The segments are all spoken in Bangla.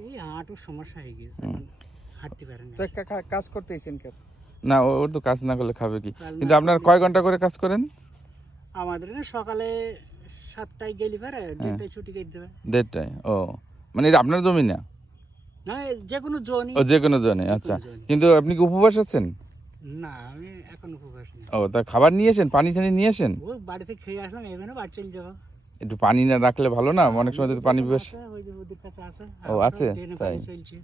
এই হাঁটুর সমস্যা হয়ে গেছে, হাঁটতে পারে না। তো কাজ করতেছেন কেন? না ওর তো কাজ না করলে খাবে কি? কিন্তু আপনার কয় ঘন্টা করে কাজ করেন? আমাদের না সকালে 7টায় গেলে পারে, 1:30টায় ছুটি করে দেবে। 1:30টায়? ও, মানে এটা আপনার জমি না? না, যে কোনো জোনই। ও, যে কোনো জনে। আচ্ছা, কিন্তু আপনি কি উপবাস আছেন? না, আমি এখন উপবাস নেই। ও, তা খাবার নিয়ে আসেন, পানি টানি নিয়ে আসেন। ও বাড়িতে খেয়ে আসলাম, এখানে বাড়ি চলে যাবো। একটু পানি না রাখলে ভালো না, অনেক সময় তো পানি পিপাস। ওই যে ওদের কাছে আছে। ও, আছে তাই? চলছে।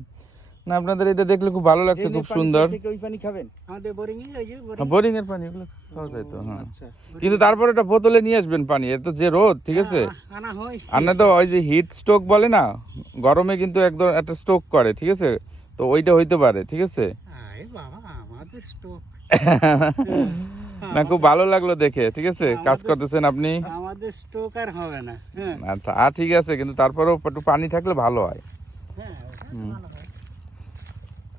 না, আপনাদের এটা দেখলে খুব ভালো লাগছে, খুব সুন্দর। ওই পানি খাবেন? আমাদের বোরিং এ, ওই যে বোরিং এর পানি ওগুলো খাওয়া যায় তো। হ্যাঁ, আচ্ছা, কিন্তু তারপরে একটা বোতলে নিয়ে আসবেন পানি, এত যে রোদ, ঠিক আছে? আনা হয়। আর না তো ওই যে হিট স্ট্রোক বলে না, গরমে কিন্তু একদম একটা স্ট্রোক করে, ঠিক আছে? তো ওইটা হইতে পারে, ঠিক আছে? আরে বাবা, আমাদের স্টোক। না, খুব ভালো লাগলো দেখে, ঠিক আছে? কাজ করতেছেন আপনি। আমাদের স্টোক আর হবে না। হ্যাঁ, আচ্ছা, ঠিক আছে, কিন্তু তারপরেও একটু পানি থাকলে ভালো হয়। হ্যাঁ, ভালো হয়।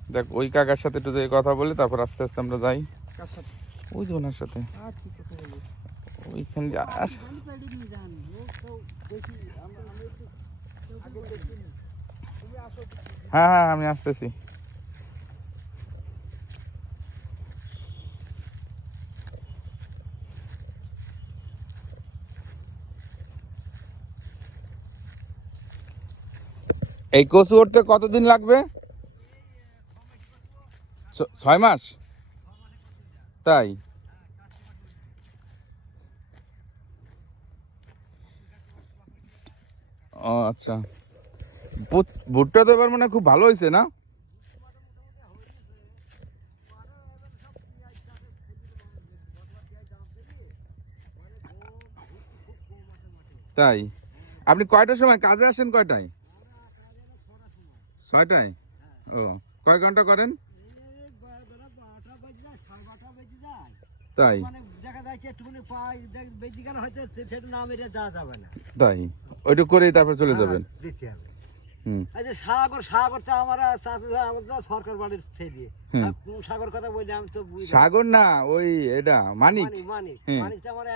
দেখ, ওই কাকার সাথে একটু যেয়ে কথা বলে তারপর আস্তে আস্তে আমরা যাই। কার সাথে? ওই যে ওনার সাথে কি কথা বলবো? ওইখানে হ্যাঁ হ্যাঁ, আমি আসতেছি। এই কচু উঠতে কতদিন লাগবে? 6 মাস? তাই? ও আচ্ছা, ভুট্টা তো এবার মানে খুব ভালো হয়েছে না? তাই? আপনি কয়টার সময় কাজে আসেন? কয়টায়? 6টায়? ও, কয় ঘন্টা করেন? তাই? তাই, ওইটুকু করেই তারপর চলে যাবেন? হুম। সাগর সাগরটা আমার সরকার বাড়ির থেকে কোন সাগর কথা বলি আমি তো বুঝি। সাগর না, ওই এটা মানিক। মানিক মানিকটা আমার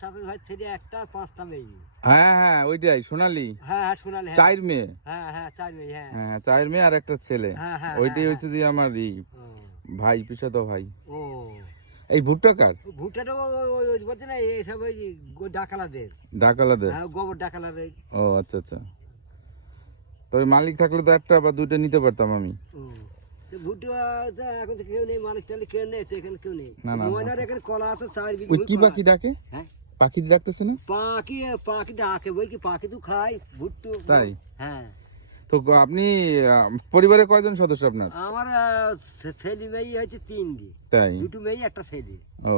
চাকরি ভাই থেকে একটা 5টা মেয়ে। হ্যাঁ হ্যাঁ, ওইটাই সোনালি। হ্যাঁ হ্যাঁ, সোনালি। 4 মেয়ে। হ্যাঁ হ্যাঁ, 4 মেয়ে। হ্যাঁ হ্যাঁ, 4 মেয়ে আর একটা ছেলে। ওইটাই হচ্ছে যে আমার ভাই, পিসাতো ভাই। ও, এই ভুট্টা কার? ভুট্টাটা ওই বলছে না, এইসব ওই ডাকালাদের। ডাকালাদের? হ্যাঁ, গোবর ডাকালাদের। ও আচ্ছা আচ্ছা। তবে মালিক থাকলে তো একটা বা দুইটা নিতে পারতাম আমি। ভুট্টা এখন তো কেউ নেই, মালিক টালিক কেউ নেই, এখানে কেউ নেই। না না, ময়নার এখানে কলা আছে 4 বিঘা। ওই কি পাখি ডাকে? হ্যাঁ, পাখি ডাকতেছে না? পাখি পাখি ডাকে, বই কি পাখি তো খাই ভুট্টু। তাই? হ্যাঁ। তো আপনি পরিবারে কয়জন সদস্য আপনার? আমার ছেলে মেয়ে হচ্ছে 3টি। তাই? 2টো মেয়ে, একটা ছেলে। ও,